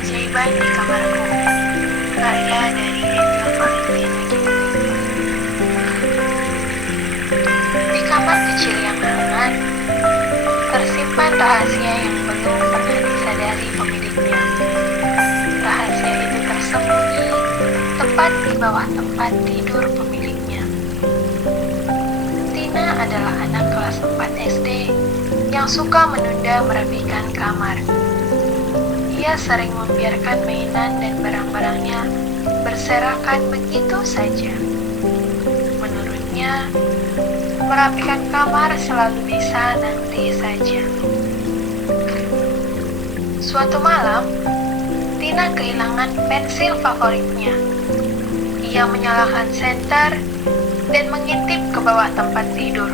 keajaiban di kamarku, karya dari Emil Valentino. Di kamar kecil yang hangat, tersimpan rahasia yang belum pernah disadari pemiliknya. Rahasia itu tersembunyi tepat di bawah tempat tidur pemiliknya. Tina adalah anak kelas 4 SD yang suka menunda merapikan kamar. Ia sering membiarkan mainan dan barang-barangnya berserakan begitu saja. Menurutnya, merapikan kamar selalu bisa nanti saja. Suatu malam, Tina kehilangan pensil favoritnya. Ia menyalakan senter dan mengintip ke bawah tempat tidur.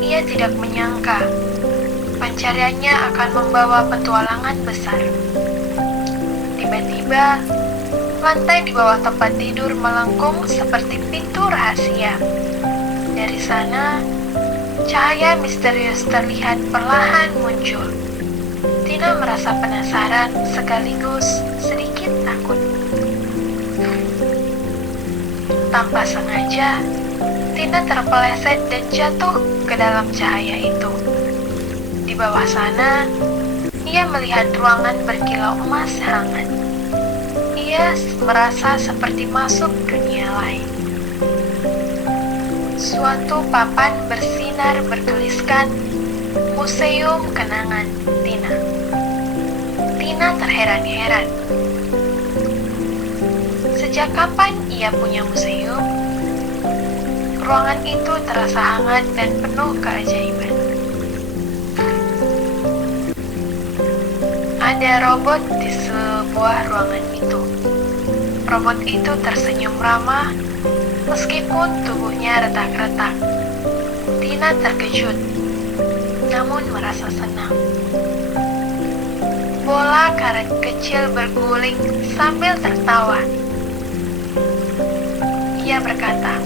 Ia tidak menyangka pencariannya akan membawa petualangan besar. Tiba-tiba, lantai di bawah tempat tidur melengkung seperti pintu rahasia. Dari sana, cahaya misterius terlihat perlahan muncul. Tina merasa penasaran sekaligus sedikit takut. Tanpa sengaja, Tina terpeleset dan jatuh ke dalam cahaya itu. Di bawah sana, ia melihat ruangan berkilau emas hangat. Ia merasa seperti masuk dunia lain. Suatu papan bersinar bertuliskan Museum Kenangan Tina. Tina terheran-heran. Sejak kapan ia punya museum? Ruangan itu terasa hangat dan penuh keajaiban. Ada robot di sebuah ruangan itu. Robot itu tersenyum ramah meskipun tubuhnya retak-retak. Tina terkejut, namun merasa senang. Bola karet kecil berguling sambil tertawa. Ia berkata,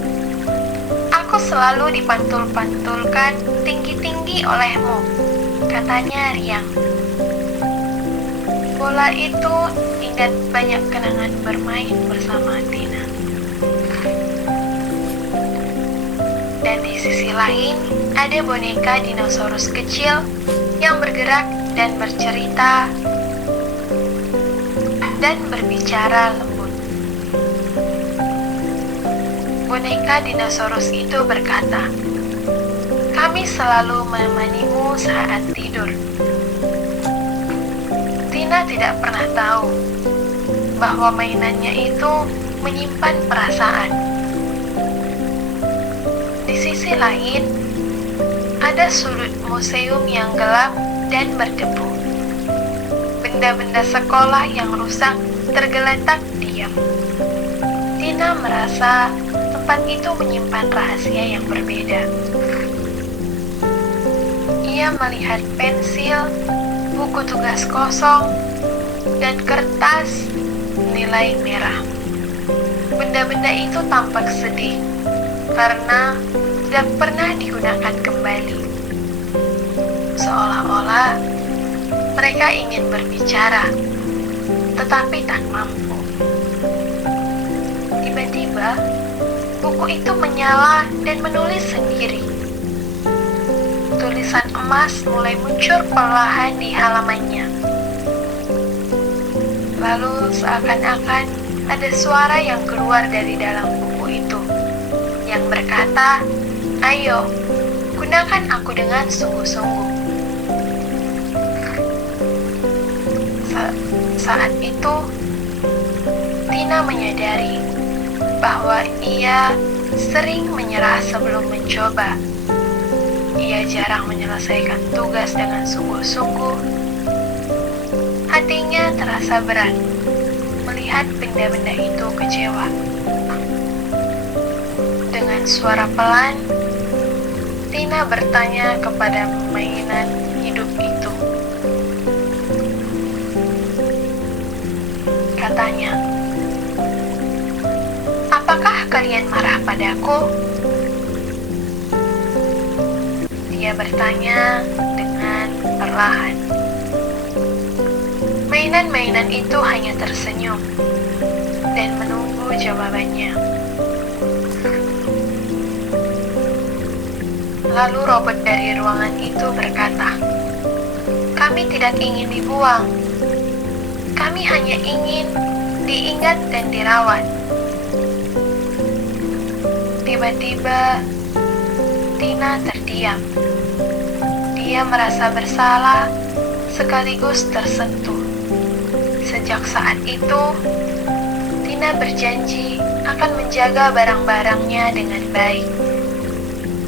"Aku selalu dipantul-pantulkan tinggi-tinggi olehmu," katanya riang. Bola itu ingat banyak kenangan bermain bersama Tina. Dan di sisi lain, ada boneka dinosaurus kecil yang bergerak dan bercerita dan berbicara lembut. Boneka dinosaurus itu berkata, "Kami selalu menemanimu saat tidur." Tina tidak pernah tahu bahwa mainannya itu menyimpan perasaan. Di sisi lain, ada sudut museum yang gelap dan berdebu. Benda-benda sekolah yang rusak tergeletak diam. Tina merasa tempat itu menyimpan rahasia yang berbeda. Ia melihat pensil, buku tugas kosong, dan kertas nilai merah. Benda-benda itu tampak sedih karena tidak pernah digunakan kembali. Seolah-olah mereka ingin berbicara, tetapi tak mampu. Tiba-tiba, buku itu menyala dan menulis sendiri. Tulisan emas mulai muncul perlahan di halamannya. Lalu seakan-akan ada suara yang keluar dari dalam buku itu, yang berkata, "Ayo, gunakan aku dengan sungguh-sungguh." Saat itu, Tina menyadari bahwa ia sering menyerah sebelum mencoba. Ia jarang menyelesaikan tugas dengan sungguh-sungguh. Hatinya terasa berat melihat benda-benda itu kecewa. Dengan suara pelan, Tina bertanya kepada mainan hidup itu. Katanya, "Apakah kalian marah padaku?" Dia bertanya dengan perlahan. Mainan-mainan itu hanya tersenyum dan menunggu jawabannya. Lalu robot dari ruangan itu berkata, "Kami tidak ingin dibuang. Kami hanya ingin diingat dan dirawat." Tiba-tiba, Tina terdiam. Dia merasa bersalah sekaligus tersentuh. Sejak saat itu, Tina berjanji akan menjaga barang-barangnya dengan baik.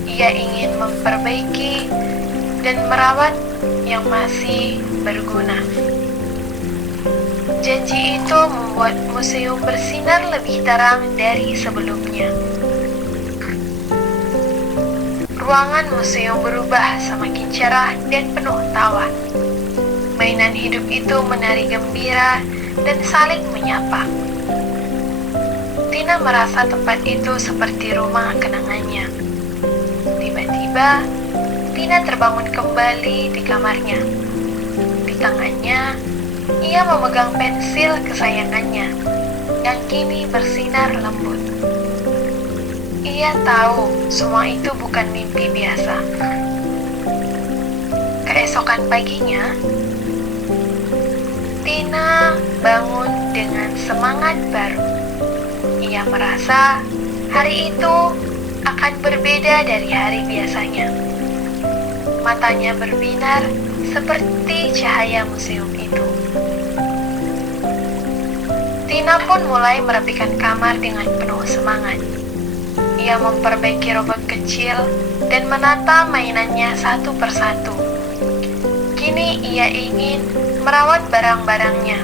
Ia ingin memperbaiki dan merawat yang masih berguna. Janji itu membuat museum bersinar lebih terang dari sebelumnya. Ruangan museum berubah semakin cerah dan penuh tawa. Mainan hidup itu menari gembira dan saling menyapa. Tina merasa tempat itu seperti rumah kenangannya. Tiba-tiba, Tina terbangun kembali di kamarnya. Di tangannya, ia memegang pensil kesayangannya yang kini bersinar lembut. Ia tahu semua itu bukan mimpi biasa. Keesokan paginya, Tina bangun dengan semangat baru. Ia merasa hari itu akan berbeda dari hari biasanya. Matanya berbinar seperti cahaya museum itu. Tina pun mulai merapikan kamar dengan penuh semangat. Ia memperbaiki robot kecil dan menata mainannya satu persatu. Kini ia ingin merawat barang-barangnya,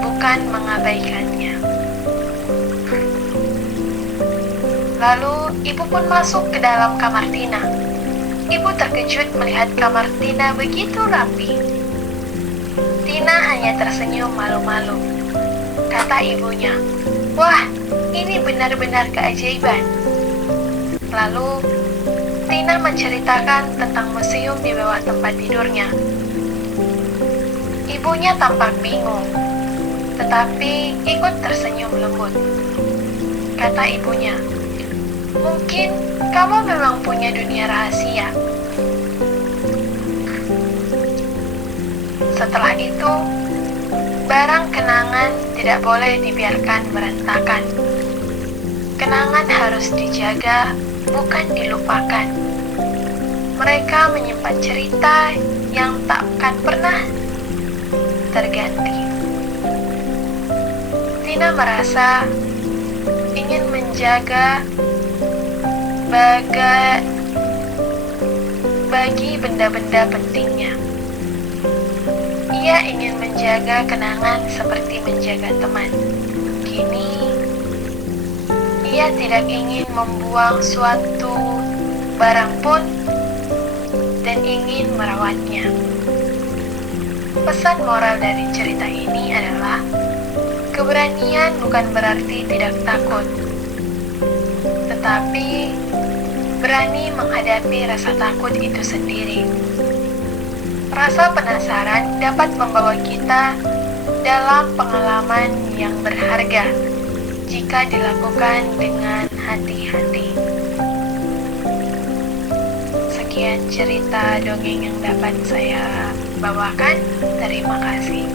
bukan mengabaikannya. Lalu, ibu pun masuk ke dalam kamar Tina. Ibu terkejut melihat kamar Tina begitu rapi. Tina hanya tersenyum malu-malu. Kata ibunya, "Wah, ini benar-benar keajaiban." Lalu, Tina menceritakan tentang museum di bawah tempat tidurnya. Ibunya tampak bingung, tetapi ikut tersenyum lembut. Kata ibunya, "Mungkin kamu memang punya dunia rahasia." Setelah itu, barang kenangan tidak boleh dibiarkan berantakan. Kenangan harus dijaga, bukan dilupakan. Mereka menyimpan cerita yang tak akan pernah terganti. Tina merasa ingin menjaga bagi benda-benda pentingnya. Ia ingin menjaga kenangan seperti menjaga teman. Kini, ia tidak ingin membuang suatu barang pun dan ingin merawatnya. Pesan moral dari cerita ini adalah keberanian bukan berarti tidak takut, tetapi berani menghadapi rasa takut itu sendiri. Rasa penasaran dapat membawa kita dalam pengalaman yang berharga jika dilakukan dengan hati-hati. Sekian cerita dongeng yang dapat saya bawakan. Terima kasih.